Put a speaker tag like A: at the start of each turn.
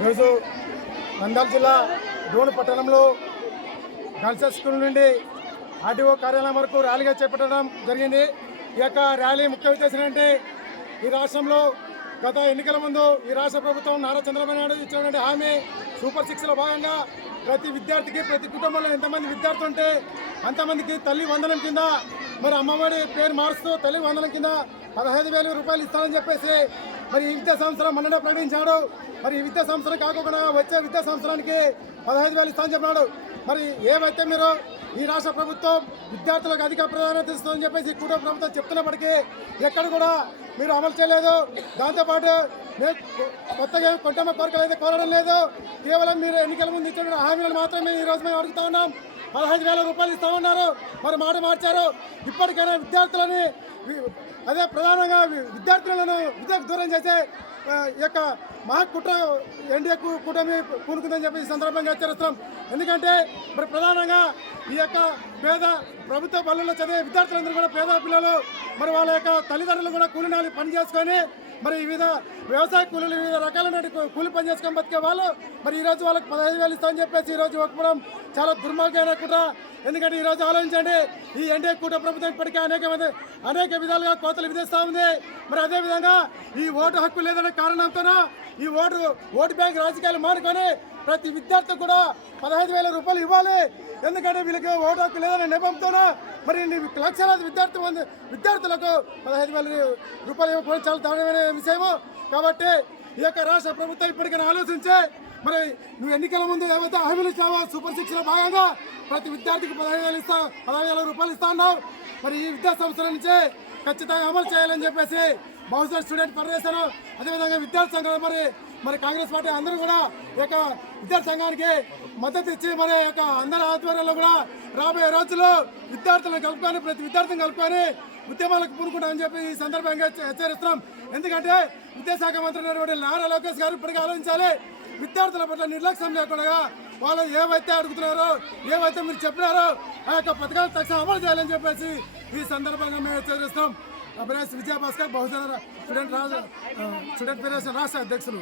A: ఈరోజు నంద్యాల జిల్లా డోన్ పట్టణంలో గర్ల్స్ స్కూల్ నుండి ఆర్టీఓ కార్యాలయం వరకు ర్యాలీగా చేపట్టడం జరిగింది. ఈ యొక్క ర్యాలీ ముఖ్య ఉద్దేశం ఏంటి? ఈ రాష్ట్రంలో గత ఎన్నికల ముందు ఈ రాష్ట్ర ప్రభుత్వం నారా చంద్రబాబు నాయుడు ఇచ్చినటువంటి హామీ సూపర్ సిక్స్లో భాగంగా ప్రతి విద్యార్థికి ప్రతి కుటుంబంలో ఎంతమంది విద్యార్థి ఉంటే అంతమందికి తల్లి వందనం కింద మరి అమ్మఒడి పేరు మారుస్తూ తల్లి వందనం కింద పదహైదు వేల రూపాయలు ఇస్తానని చెప్పేసి మరి ఈ విద్యా సంవత్సరం మొన్ననే ప్రకటించాడు. మరి ఈ విద్యా సంవత్సరం కాకుండా వచ్చే విద్యా సంవత్సరానికి పదహైదు వేలు ఇస్తామని చెప్పినాడు. మరి ఏమైతే మీరు ఈ రాష్ట్ర ప్రభుత్వం విద్యార్థులకు అధిక ప్రాధాన్యత ఇస్తుందని చెప్పేసి కూడా ప్రభుత్వం చెప్తున్నప్పటికీ ఎక్కడ కూడా మీరు అమలు చేయలేదు. దాంతోపాటు మేము కొత్తగా కొంటమ్మ కోరికలు అయితే కోరడం లేదు. కేవలం మీరు ఎన్నికల ముందు ఇచ్చిన హామీలు మాత్రమే ఈ మేము అడుగుతా ఉన్నాం. పదహైదు వేల రూపాయలు ఇస్తామన్నారు. మరి మాట మార్చారు. ఇప్పటికైనా విద్యార్థులని వి- అదే ప్రధానంగా విద్యార్థులను విద్యకు దూరం చేసే ఈ యొక్క మహాకుట్ర ఎన్డీఏ కు- కూటమి పూనుకుందని చెప్పి ఈ సందర్భంగా హెచ్చరిస్తున్నాం. ఎందుకంటే మరి ప్రధానంగా ఈ యొక్క పేద ప్రభుత్వ పనుల్లో చదివే విద్యార్థులందరూ కూడా పేద పిల్లలు మరి వాళ్ళ యొక్క తల్లిదండ్రులు కూడా కూలినాలి పని చేసుకొని మరి వివిధ వ్యవసాయ కూలీలు వివిధ రకాలైన కూలి పని చేసుకొని బతికే వాళ్ళు మరి ఈరోజు వాళ్ళకి పదహైదు వేలు ఇస్తామని చెప్పేసి ఈరోజు రోజు చాలా దుర్మార్గమైన కూడా ఎందుకంటే ఈ రోజు ఆలోచించండి ఈ ఎన్డీఏ కూట ప్రభుత్వం ఇప్పటికే అనేక అనేక విధాలుగా కోతలు విధిస్తూ ఉంది. మరి అదే విధంగా ఈ ఓటు హక్కు లేదనే కారణంతోన ఈ ఓటు ఓటు బ్యాంక్ రాజకీయాలు మానుకొని ప్రతి విద్యార్థి కూడా పదహైదు వేల రూపాయలు ఇవ్వాలి. ఎందుకంటే వీళ్ళకి ఓటు హక్కు లేదనే నెపంతోన మరి నీ లక్షలాది విద్యార్థి మంది విద్యార్థులకు పదహైదు వేల రూపాయలు ఇవ్వకపోవడం చాలా దారుణమైన విషయము కాబట్టి ఈ యొక్క రాష్ట్ర ప్రభుత్వం ఇప్పటికైనా ఆలోచించే మరి నువ్వు ఎన్నికల ముందు ఏమైతే హామీలు ఇచ్చావో సూపర్ శిక్షణ భాగంగా ప్రతి విద్యార్థికి పదహైదు వేలు ఇస్తా పదహైదు వేల రూపాయలు ఇస్తా ఉన్నావు మరి ఈ విద్యా సంస్థల నుంచే ఖచ్చితంగా అమలు చేయాలని చెప్పేసి బహుశా స్టూడెంట్ ఫెడరేషన్ అదేవిధంగా విద్యార్థి సంఘాలు మరి మరి కాంగ్రెస్ పార్టీ అందరూ కూడా యొక్క విద్యార్థి సంఘానికి మద్దతు ఇచ్చి మరి యొక్క అందరి ఆధ్వర్యంలో కూడా రాబోయే రోజుల్లో విద్యార్థులను కలుపుకొని ప్రతి విద్యార్థిని కలుపుకొని ఉద్యమాలకు పూనుకుంటామని చెప్పి ఈ సందర్భంగా హెచ్చరిస్తున్నాం. ఎందుకంటే విద్యాశాఖ మంత్రి అయినటువంటి నారా లోకేష్ గారు ఇప్పటికీ ఆలోచించాలి. విద్యార్థుల పట్ల నిర్లక్ష్యం లేకుండా వాళ్ళు ఏవైతే అడుగుతున్నారో ఏవైతే మీరు చెప్పినారో ఆ యొక్క పథకాలు తక్షణం అమలు చేయాలని చెప్పేసి ఈ సందర్భంగా మేము హెచ్చరిస్తాం అభిలాష్ విజయభాస్కర్ బహుజన స్టూడెంట్ రాష్ట్ర స్టూడెంట్ ఫెడరేషన్ రాష్ట్ర అధ్యక్షులు.